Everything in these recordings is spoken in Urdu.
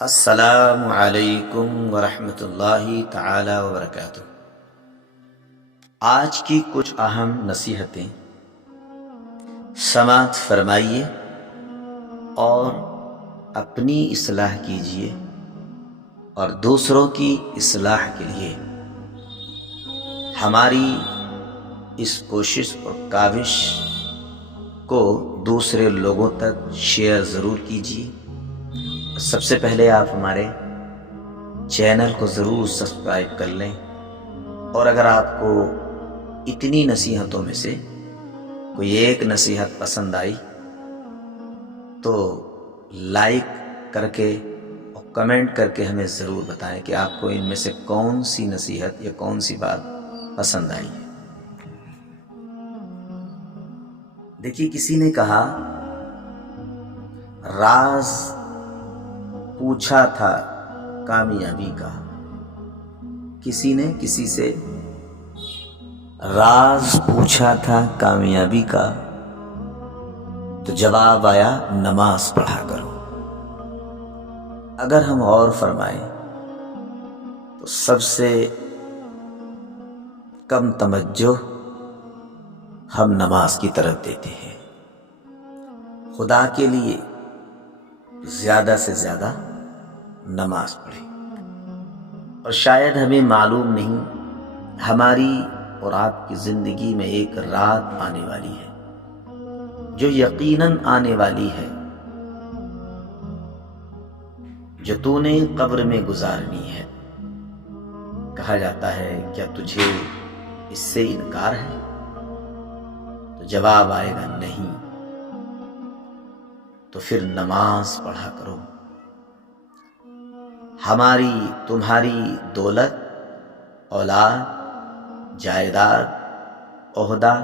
السلام علیکم ورحمۃ اللہ تعالی وبرکاتہ۔ آج کی کچھ اہم نصیحتیں سماعت فرمائیے اور اپنی اصلاح کیجیے اور دوسروں کی اصلاح کے لیے ہماری اس کوشش اور کاوش کو دوسرے لوگوں تک شیئر ضرور کیجیے۔ سب سے پہلے آپ ہمارے چینل کو ضرور سبسکرائب کر لیں، اور اگر آپ کو اتنی نصیحتوں میں سے کوئی ایک نصیحت پسند آئی تو لائک کر کے اور کمنٹ کر کے ہمیں ضرور بتائیں کہ آپ کو ان میں سے کون سی نصیحت یا کون سی بات پسند آئی ہے۔ دیکھیے، کسی نے کہا راز پوچھا تھا کامیابی کا، کسی نے کسی سے راز پوچھا تھا کامیابی کا، تو جواب آیا نماز پڑھا کرو۔ اگر ہم اور فرمائیں تو سب سے کم توجہ ہم نماز کی طرف دیتے ہیں۔ خدا کے لیے زیادہ سے زیادہ نماز پڑھیں، اور شاید ہمیں معلوم نہیں، ہماری اور آپ کی زندگی میں ایک رات آنے والی ہے جو یقیناً آنے والی ہے، جو تو نے قبر میں گزارنی ہے۔ کہا جاتا ہے کیا تجھے اس سے انکار ہے؟ تو جواب آئے گا نہیں، تو پھر نماز پڑھا کرو۔ ہماری تمہاری دولت، اولاد، جائیداد، عہدہ،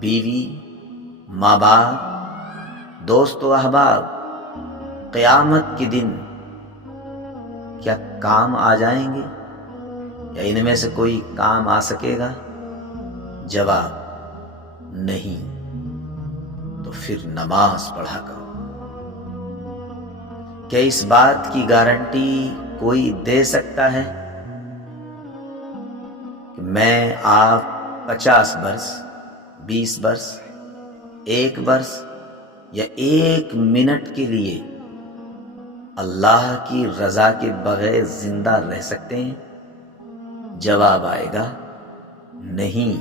بیوی، ماں باپ، دوست و احباب قیامت کے دن کیا کام آ جائیں گے، یا ان میں سے کوئی کام آ سکے گا؟ جواب نہیں، تو پھر نماز پڑھا کرو۔ کیا اس بات کی گارنٹی کوئی دے سکتا ہے کہ میں آپ 50 برس، 20 برس، 1 برس یا 1 منٹ کے لیے اللہ کی رضا کے بغیر زندہ رہ سکتے ہیں؟ جواب آئے گا نہیں،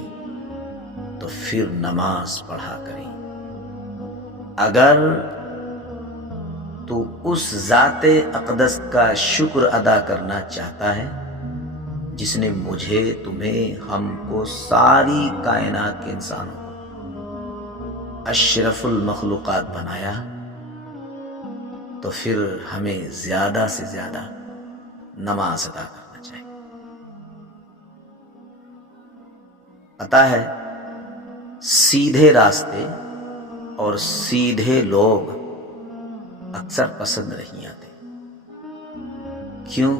تو پھر نماز پڑھا کریں۔ اگر تو اس ذات اقدس کا شکر ادا کرنا چاہتا ہے جس نے مجھے، تمہیں، ہم کو، ساری کائنات کے انسانوں کو اشرف المخلوقات بنایا، تو پھر ہمیں زیادہ سے زیادہ نماز ادا کرنا چاہیے۔ پتہ ہے، سیدھے راستے اور سیدھے لوگ اکثر پسند نہیں آتے۔ کیوں؟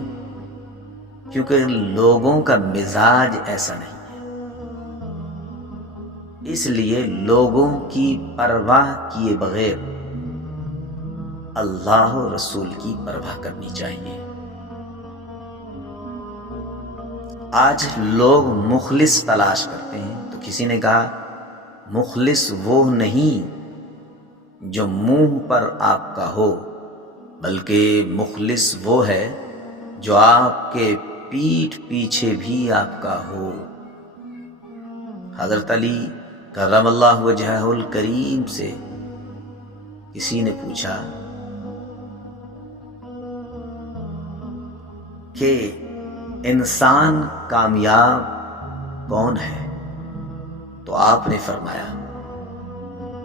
کیونکہ لوگوں کا مزاج ایسا نہیں ہے، اس لیے لوگوں کی پرواہ کیے بغیر اللہ و رسول کی پرواہ کرنی چاہیے۔ آج لوگ مخلص تلاش کرتے ہیں، تو کسی نے کہا مخلص وہ نہیں جو منہ پر آپ کا ہو، بلکہ مخلص وہ ہے جو آپ کے پیٹھ پیچھے بھی آپ کا ہو۔ حضرت علی کرم اللہ وجہہ الکریم سے کسی نے پوچھا کہ انسان کامیاب کون ہے؟ تو آپ نے فرمایا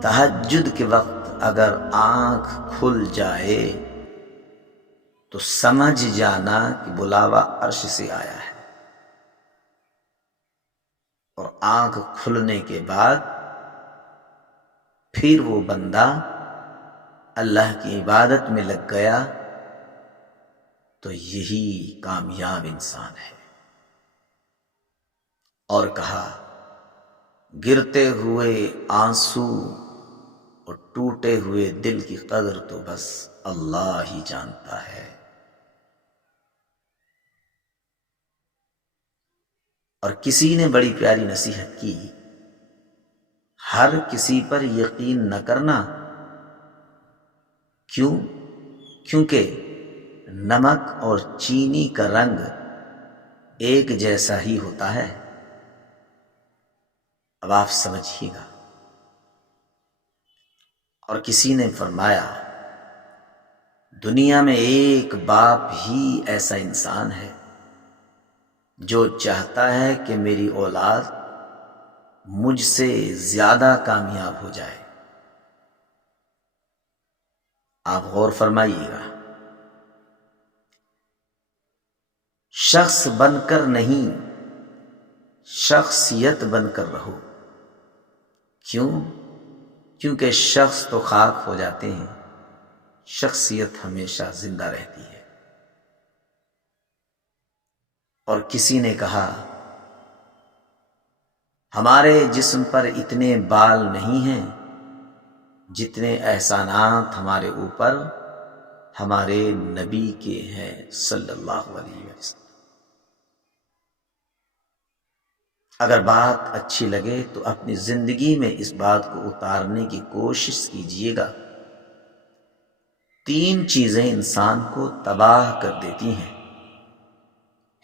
تہجد کے وقت اگر آنکھ کھل جائے تو سمجھ جانا کہ بلاوا عرش سے آیا ہے، اور آنکھ کھلنے کے بعد پھر وہ بندہ اللہ کی عبادت میں لگ گیا، تو یہی کامیاب انسان ہے۔ اور کہا گرتے ہوئے آنسو اور ٹوٹے ہوئے دل کی قدر تو بس اللہ ہی جانتا ہے۔ اور کسی نے بڑی پیاری نصیحت کی، ہر کسی پر یقین نہ کرنا۔ کیوں؟ کیونکہ نمک اور چینی کا رنگ ایک جیسا ہی ہوتا ہے۔ اب آپ سمجھیے گا۔ اور کسی نے فرمایا، دنیا میں ایک باپ ہی ایسا انسان ہے جو چاہتا ہے کہ میری اولاد مجھ سے زیادہ کامیاب ہو جائے۔ آپ غور فرمائیے گا، شخص بن کر نہیں، شخصیت بن کر رہو۔ کیوں؟ کیونکہ شخص تو خاک ہو جاتے ہیں، شخصیت ہمیشہ زندہ رہتی ہے۔ اور کسی نے کہا، ہمارے جسم پر اتنے بال نہیں ہیں جتنے احسانات ہمارے اوپر ہمارے نبی کے ہیں صلی اللہ علیہ وسلم۔ اگر بات اچھی لگے تو اپنی زندگی میں اس بات کو اتارنے کی کوشش کیجیے گا۔ 3 چیزیں انسان کو تباہ کر دیتی ہیں: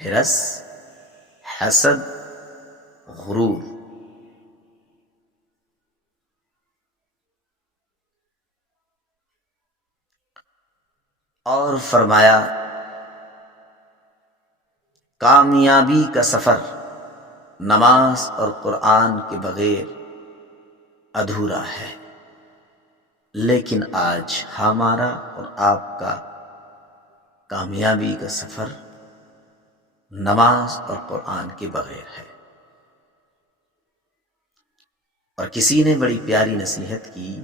ہرس، حسد، غرور۔ اور فرمایا، کامیابی کا سفر نماز اور قرآن کے بغیر ادھورا ہے۔ لیکن آج ہمارا اور آپ کا کامیابی کا سفر نماز اور قرآن کے بغیر ہے۔ اور کسی نے بڑی پیاری نصیحت کی،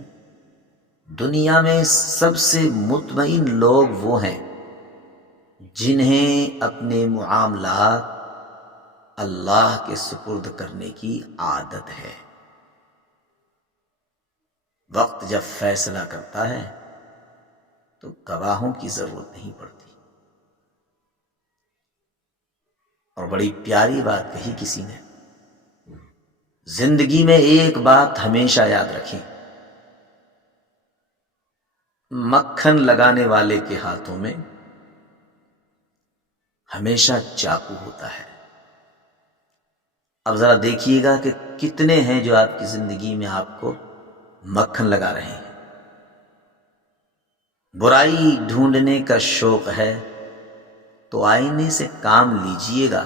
دنیا میں سب سے مطمئن لوگ وہ ہیں جنہیں اپنے معاملات اللہ کے سپرد کرنے کی عادت ہے۔ وقت جب فیصلہ کرتا ہے تو گواہوں کی ضرورت نہیں پڑتی۔ اور بڑی پیاری بات کہی کسی نے، زندگی میں ایک بات ہمیشہ یاد رکھیں، مکھن لگانے والے کے ہاتھوں میں ہمیشہ چاقو ہوتا ہے۔ اب ذرا دیکھیے گا کہ کتنے ہیں جو آپ کی زندگی میں آپ کو مکھن لگا رہے ہیں۔ برائی ڈھونڈنے کا شوق ہے تو آئینے سے کام لیجئے گا،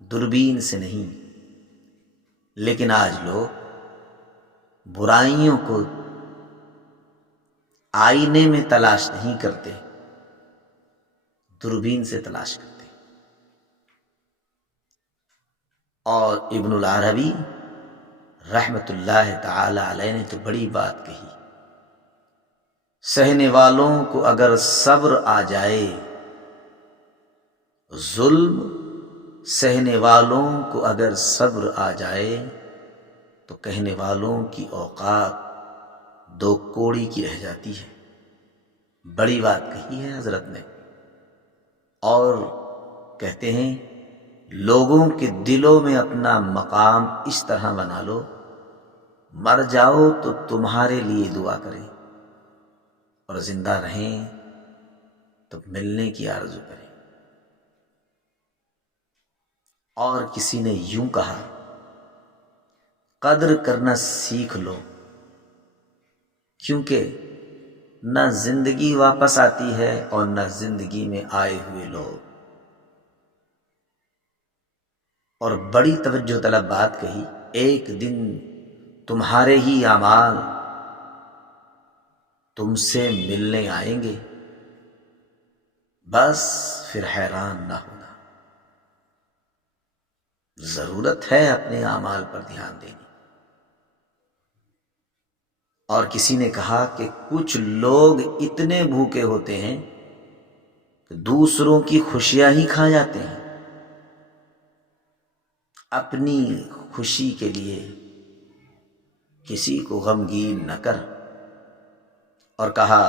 دوربین سے نہیں۔ لیکن آج لوگ برائیوں کو آئینے میں تلاش نہیں کرتے، دوربین سے تلاش کرتے۔ اور ابن العربی رحمت اللہ تعالی علیہ نے تو بڑی بات کہی، سہنے والوں کو اگر صبر آ جائے، ظلم سہنے والوں کو اگر صبر آ جائے تو کہنے والوں کی اوقات 2 کوڑی کی رہ جاتی ہے۔ بڑی بات کہی ہے حضرت نے۔ اور کہتے ہیں، لوگوں کے دلوں میں اپنا مقام اس طرح بنا لو، مر جاؤ تو تمہارے لیے دعا کریں، اور زندہ رہیں تو ملنے کی آرزو کریں۔ اور کسی نے یوں کہا، قدر کرنا سیکھ لو، کیونکہ نہ زندگی واپس آتی ہے اور نہ زندگی میں آئے ہوئے لوگ۔ اور بڑی توجہ طلب بات کہی، ایک دن تمہارے ہی اعمال تم سے ملنے آئیں گے، بس پھر حیران نہ ہونا۔ ضرورت ہے اپنے اعمال پر دھیان دینی۔ اور کسی نے کہا کہ کچھ لوگ اتنے بھوکے ہوتے ہیں کہ دوسروں کی خوشیاں ہی کھا جاتے ہیں، اپنی خوشی کے لیے کسی کو غمگین نہ کر۔ اور کہا،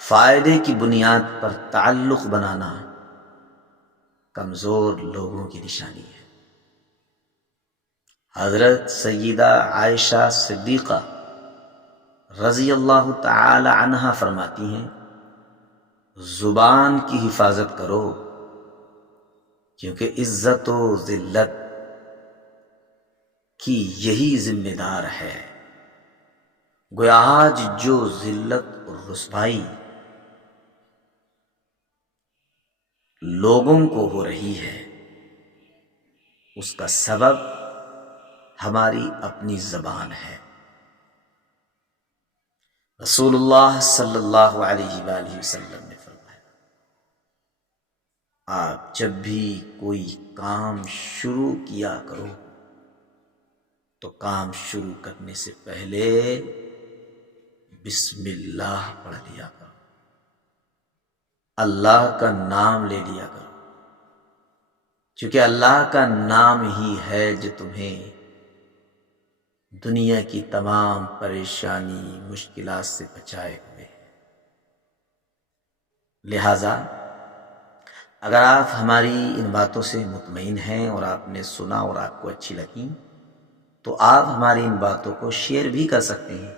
فائدے کی بنیاد پر تعلق بنانا کمزور لوگوں کی نشانی ہے۔ حضرت سیدہ عائشہ صدیقہ رضی اللہ تعالی عنہا فرماتی ہیں، زبان کی حفاظت کرو کیونکہ عزت و ذلت کی یہی ذمہ دار ہے۔ گویا آج جو ذلت اور رسوائی لوگوں کو ہو رہی ہے، اس کا سبب ہماری اپنی زبان ہے۔ رسول اللہ صلی اللہ علیہ وآلہ وسلم نے فرمایا، آپ جب بھی کوئی کام شروع کیا کرو تو کام شروع کرنے سے پہلے بسم اللہ پڑھ لیا کرو، اللہ کا نام لے لیا کرو، کیونکہ اللہ کا نام ہی ہے جو تمہیں دنیا کی تمام پریشانی مشکلات سے بچائے ہوئے ہے۔ لہذا اگر آپ ہماری ان باتوں سے مطمئن ہیں اور آپ نے سنا اور آپ کو اچھی لگیں تو آپ ہماری ان باتوں کو شیئر بھی کر سکتے ہیں۔